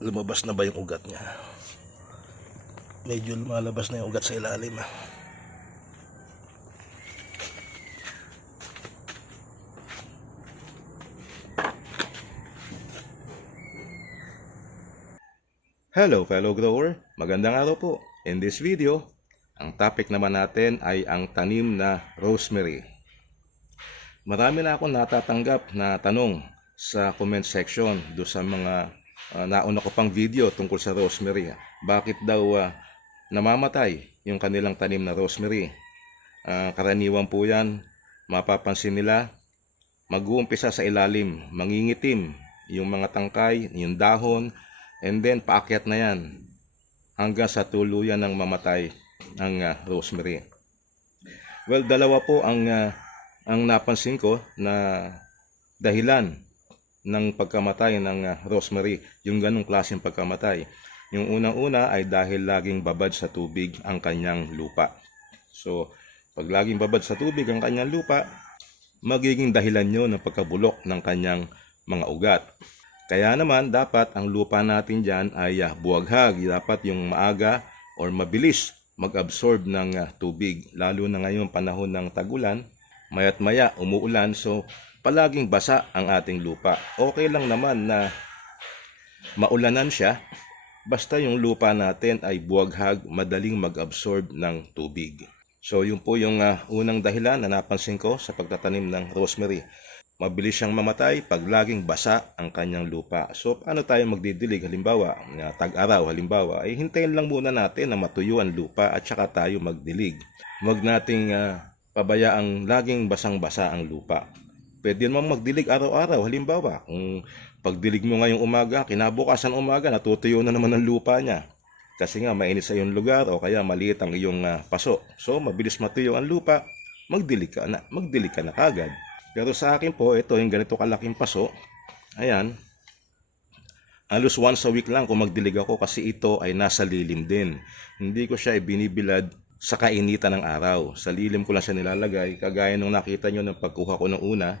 lumabas na ba yung ugat niya. Medyo lumalabas na yung ugat sa ilalim. ah. Hello fellow grower, magandang araw po. In this video, ang topic naman natin ay ang tanim na rosemary. Marami na akong natatanggap na tanong sa comment section do sa mga ah, nauna ko pang video tungkol sa rosemary. Bakit daw ah, namamatay yung kanilang tanim na rosemary? Ah, karaniwan po yan, mapapansin nila, mag-uumpisa sa ilalim, mangingitim yung mga tangkay, yung dahon, and then paakyat na yan hanggang sa tuluyan ng mamatay ang ah, rosemary. Well, dalawa po ang ah, ang napansin ko na dahilan ng pagkamatay ng ah, rosemary, yung ganong klaseng pagkamatay. Yung unang-una ay dahil laging babad sa tubig ang kanyang lupa. So, pag laging babad sa tubig ang kanyang lupa, magiging dahilan nyo ng pagkabulok ng kanyang mga ugat. Kaya naman, dapat ang lupa natin dyan ay ah, buwaghag. Dapat yung maaga or mabilis mag-absorb ng ah, tubig. Lalo na ngayon panahon ng tagulan, mayat maya umuulan so palaging basa ang ating lupa. Okay lang naman na maulanan siya basta yung lupa natin ay buwaghag, madaling mag-absorb ng tubig. So yun po yung ah, unang dahilan na napansin ko sa pagtatanim ng rosemary. Mabilis siyang mamatay pag laging basa ang kanyang lupa. So paano tayo magdidilig halimbawa, tag-araw halimbawa, ay hintayin lang muna natin na matuyo ang lupa at saka tayo magdilig. Huwag nating ah, pabayaang laging basang-basa ang lupa. Pwede naman magdilig araw-araw. Halimbawa, kung pagdilig mo ngayong umaga, kinabukasan umaga, natutuyo na naman ang lupa niya. Kasi nga mainit sa iyong lugar o kaya maliit ang iyong ah, paso. So, mabilis matuyo ang lupa, magdilig ka na, magdilig ka na kagad. Pero sa akin po, ito yung ganito kalaking paso. Ayan. Halos once a week lang kung magdilig ako kasi ito ay nasa lilim din. Hindi ko siya ibinibilad sa kainitan ng araw. Sa lilim ko lang siya nilalagay. Kagaya nung nakita nyo ng pagkuha ko ng una,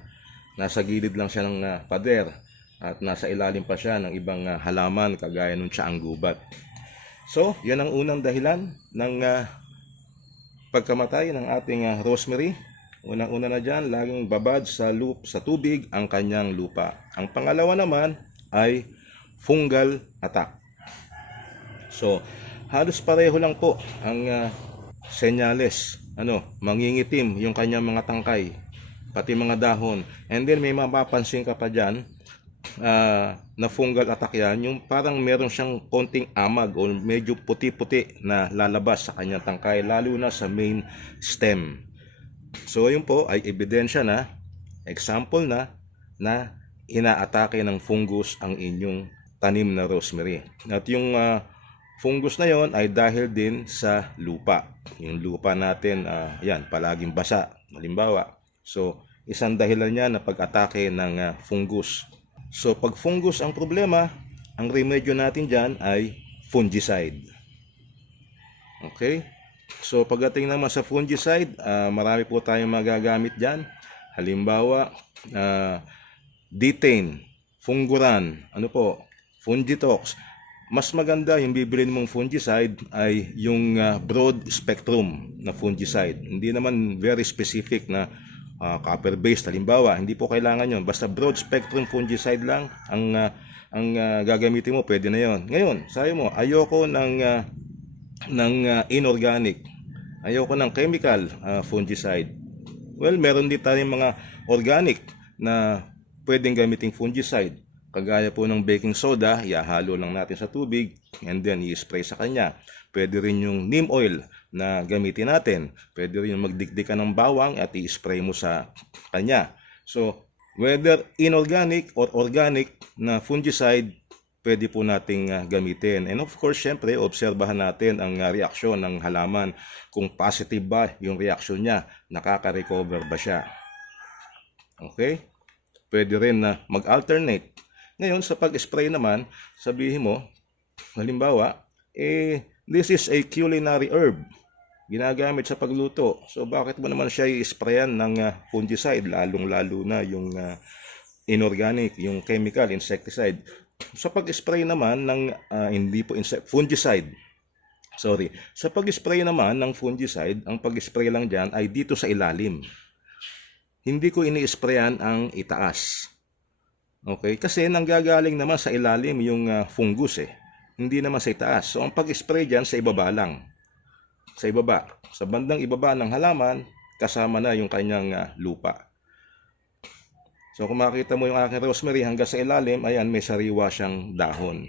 nasa gilid lang siya ng ah, pader at nasa ilalim pa siya ng ibang ah, halaman kagaya nung tsaang gubat. So, yan ang unang dahilan ng ah, pagkamatay ng ating ah, rosemary. Unang-una na dyan, laging babad sa, loop, sa tubig ang kanyang lupa. Ang pangalawa naman ay fungal attack. So, halos pareho lang po ang ah, senyales. Ano, mangingitim yung kanyang mga tangkay, pati mga dahon. And then may mapapansin ka pa dyan, ah, na fungal attack yan, yung parang meron siyang konting amag o medyo puti-puti na lalabas sa kanyang tangkay, lalo na sa main stem. So yun po ay ebidensya na, example na, na inaatake ng fungus ang inyong tanim na rosemary. At yung ah, fungus na yon ay dahil din sa lupa. Yung lupa natin, ah, yan, palaging basa, halimbawa. So, isang dahilan niya na pag-atake ng ah, fungus. So, pag fungus ang problema, ang remedyo natin dyan ay fungicide. Okay? So, pagdating naman sa fungicide, ah, marami po tayong magagamit dyan. Halimbawa, uh, Detain, Funguran, ano po, Fungitox. Mas maganda yung bibilin mong fungicide ay yung ah, broad spectrum na fungicide. Hindi naman very specific na ah, copper-based. Halimbawa, hindi po kailangan yon Basta broad spectrum fungicide lang ang ah, ang ah, gagamitin mo, pwede na yon. Ngayon, sabi mo, ayoko ng ah, ng ah, inorganic. Ayoko ng chemical ah, fungicide. Well, meron din tayong mga organic na pwedeng gamiting fungicide. Kagaya po ng baking soda, ihahalo lang natin sa tubig and then i-spray sa kanya. Pwede rin yung neem oil na gamitin natin. Pwede rin yung magdikdik ka ng bawang at i-spray mo sa kanya. So, whether inorganic or organic na fungicide, pwede po nating ah, gamitin. And of course, syempre, obserbahan natin ang ah, reaksyon ng halaman. Kung positive ba yung reaksyon niya, nakaka-recover ba siya. Okay? Pwede rin na mag-alternate. Ngayon, sa pag-spray naman, sabihin mo, halimbawa, eh, this is a culinary herb. Ginagamit sa pagluto. So, bakit mo naman siya i-sprayan ng ah, fungicide, lalong-lalo na yung ah, inorganic, yung chemical, insecticide. sa pag-spray naman ng ah, hindi po insect, fungicide. Sorry. Sa pag-spray naman ng fungicide, ang pag-spray lang dyan ay dito sa ilalim. Hindi ko ini-sprayan ang itaas. Okay? Kasi nanggagaling naman sa ilalim yung ah, fungus eh. Hindi naman sa itaas. So ang pag-spray dyan sa ibaba lang. Sa ibaba. Sa bandang ibaba ng halaman, kasama na yung kanyang ah, lupa. So kung makita mo yung aking rosemary hanggang sa ilalim, ayan may sariwa siyang dahon.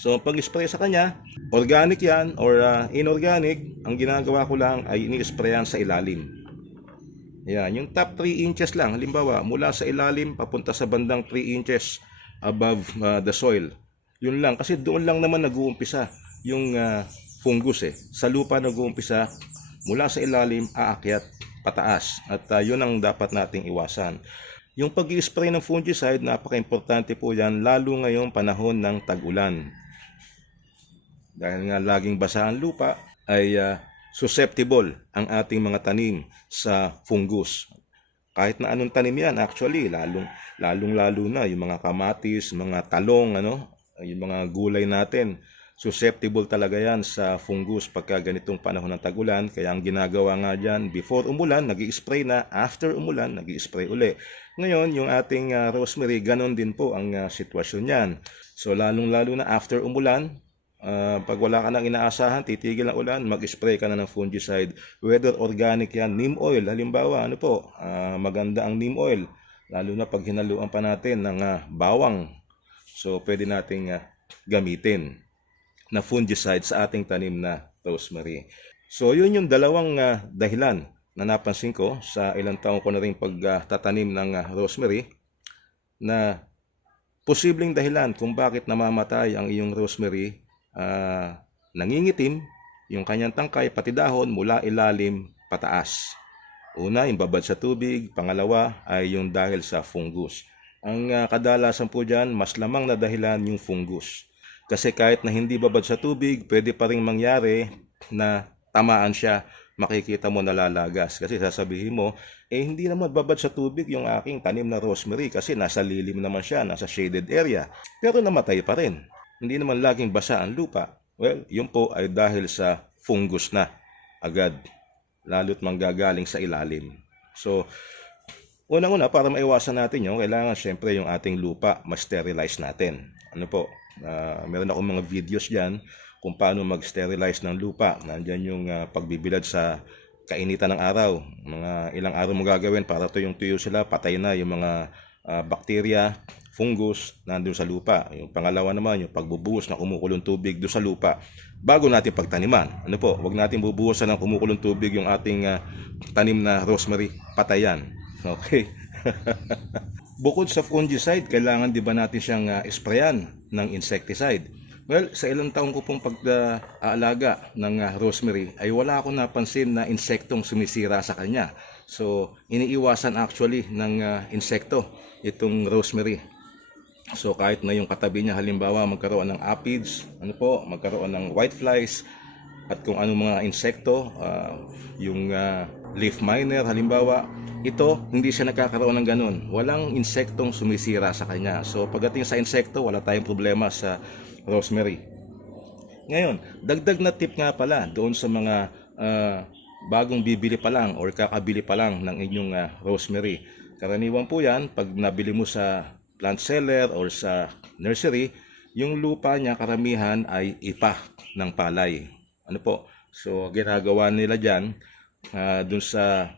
So pag-spray sa kanya, organic yan or ah, inorganic, ang ginagawa ko lang ay ini-sprayan sa ilalim. Yan, yung top 3 inches lang, halimbawa mula sa ilalim papunta sa bandang 3 inches above ah, the soil. Yun lang, kasi doon lang naman nag-uumpisa yung ah, fungus eh. Sa lupa nag-uumpisa, mula sa ilalim, aakyat, pataas. At ah, yun ang dapat nating iwasan. Yung pag spray ng fungicide, napaka-importante po yan, lalo ngayong panahon ng tag-ulan. Dahil nga laging basa ang lupa, ay ah, susceptible ang ating mga tanim sa fungus. Kahit na anong tanim yan, actually, lalong, lalong lalo na yung mga kamatis, mga talong, ano, yung mga gulay natin, susceptible talaga yan sa fungus pagka ganitong panahon ng tagulan. Kaya ang ginagawa nga dyan, before umulan, nag spray na. After umulan, nag spray uli. Ngayon, yung ating ah, rosemary, ganon din po ang ah, sitwasyon yan. So, lalong-lalo na after umulan, ah, pag wala ka nang inaasahan, titigil ang ulan, mag-spray ka na ng fungicide. Whether organic yan, neem oil, halimbawa, ano po, ah, maganda ang neem oil. Lalo na pag hinaluan pa natin ng ah, bawang. So, pwede nating ah, gamitin na fungicide sa ating tanim na rosemary. So, yun yung dalawang ah, dahilan na napansin ko sa ilang taong ko na rin pagtatanim ng ah, rosemary na posibleng dahilan kung bakit namamatay ang iyong rosemary ah, nangingitim yung kanyang tangkay pati dahon mula ilalim pataas. Una, yung babad sa tubig. Pangalawa ay yung dahil sa fungus. Ang ah, kadalasan po dyan, mas lamang na dahilan yung fungus. Kasi kahit na hindi babad sa tubig, pwede pa rin mangyari na tamaan siya, makikita mo nalalagas. Kasi sasabihin mo, eh hindi naman babad sa tubig yung aking tanim na rosemary kasi nasa lilim naman siya, nasa shaded area. Pero namatay pa rin. Hindi naman laging basa ang lupa. Well, yun po ay dahil sa fungus na agad. Lalo't manggagaling sa ilalim. So, unang-una, para maiwasan natin yun, kailangan syempre yung ating lupa ma-sterilize natin. Ano po? Ah, meron akong mga videos dyan kung paano mag-sterilize ng lupa. Nandyan yung ah, pagbibilad sa kainitan ng araw. Mga ilang araw mo gagawin para tuyong tuyo sila, patay na yung mga ah, bakterya, fungus nandun sa lupa. Yung pangalawa naman, yung pagbubuhos ng kumukulong tubig doon sa lupa bago natin pagtaniman. Ano po, wag natin bubuhusan ng kumukulong tubig yung ating ah, tanim na rosemary. Patayan. Okay? Bukod sa fungicide, kailangan di ba natin siyang ah, sprayan ng insecticide? Well, sa ilang taong ko pong pag-aalaga ng ah, rosemary ay wala akong napansin na insektong sumisira sa kanya. So, iniiwasan actually ng ah, insekto itong rosemary. So, kahit na yung katabi niya halimbawa magkaroon ng aphids, ano po, magkaroon ng whiteflies, at kung anong mga insekto, ah, yung ah, leaf miner halimbawa, ito hindi siya nagkakaroon ng ganun. Walang insektong sumisira sa kanya. So pagdating sa insekto, wala tayong problema sa rosemary. Ngayon, dagdag na tip nga pala doon sa mga ah, bagong bibili pa lang or kakabili pa lang ng inyong ah, rosemary. Karaniwan po yan, pag nabili mo sa plant seller or sa nursery, yung lupa niya karamihan ay ipa ng palay. Ano po? So, ginagawa nila dyan, ah, dun sa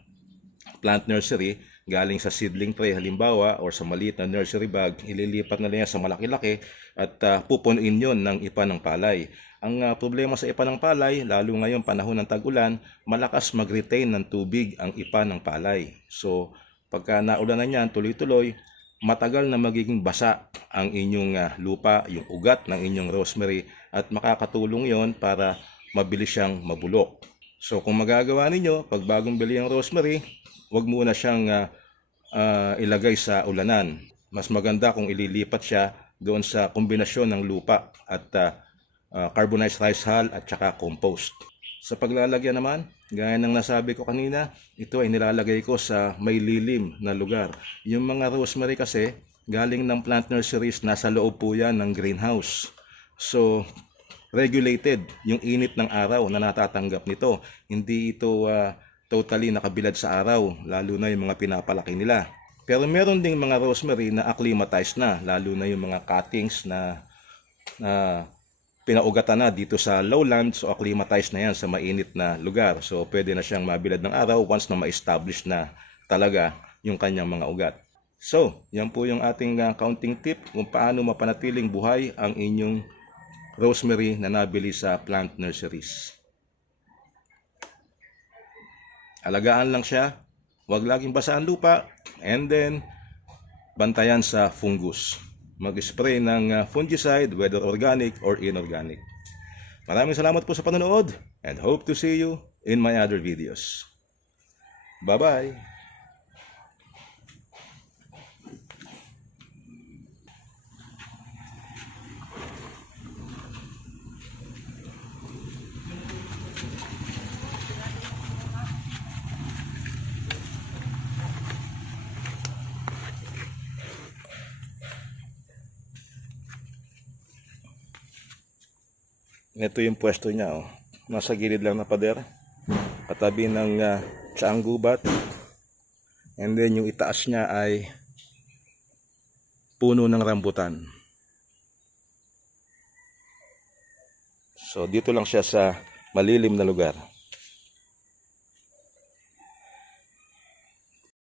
plant nursery, galing sa seedling tray halimbawa or sa maliit na nursery bag, ililipat nila sa malaki-laki at ah, pupunuin yon ng ipa ng palay. Ang ah, problema sa ipa ng palay, lalo ngayong panahon ng tag-ulan, malakas mag-retain ng tubig ang ipa ng palay. So, pagka naulan na niyan, tuloy-tuloy, matagal na magiging basa ang inyong ah, lupa, yung ugat ng inyong rosemary at makakatulong yon para mabilis siyang mabulok. So kung magagawa ninyo, pag bagong bili ang rosemary, wag muna siyang ah, ah, ilagay sa ulanan. Mas maganda kung ililipat siya doon sa kombinasyon ng lupa at ah, ah, carbonized rice hull at saka compost. Sa paglalagyan naman, gaya ng nasabi ko kanina, ito ay nilalagay ko sa may lilim na lugar. Yung mga rosemary kasi, galing ng plant nurseries, nasa loob po yan ng greenhouse. So, regulated yung init ng araw na natatanggap nito. Hindi ito ah, totally nakabilad sa araw, lalo na yung mga pinapalaki nila. Pero meron ding mga rosemary na acclimatized na, lalo na yung mga cuttings na na pinaugatan na dito sa lowlands o acclimatized na yan sa mainit na lugar. So pwede na siyang mabilad ng araw once na ma-establish na talaga yung kanyang mga ugat. So, yan po yung ating ah, counting tip kung paano mapanatiling buhay ang inyong rosemary na nabili sa plant nurseries. Alagaan lang siya, huwag laging basaan lupa, and then bantayan sa fungus. Mag-spray ng uh, fungicide, whether organic or inorganic. Maraming salamat po sa panonood and hope to see you in my other videos. Bye-bye! Ito yung pwesto niya, oh. Nasa gilid lang na pader. Katabi ng uh, tsaang gubat. And then yung itaas niya ay puno ng rambutan. So dito lang siya sa malilim na lugar.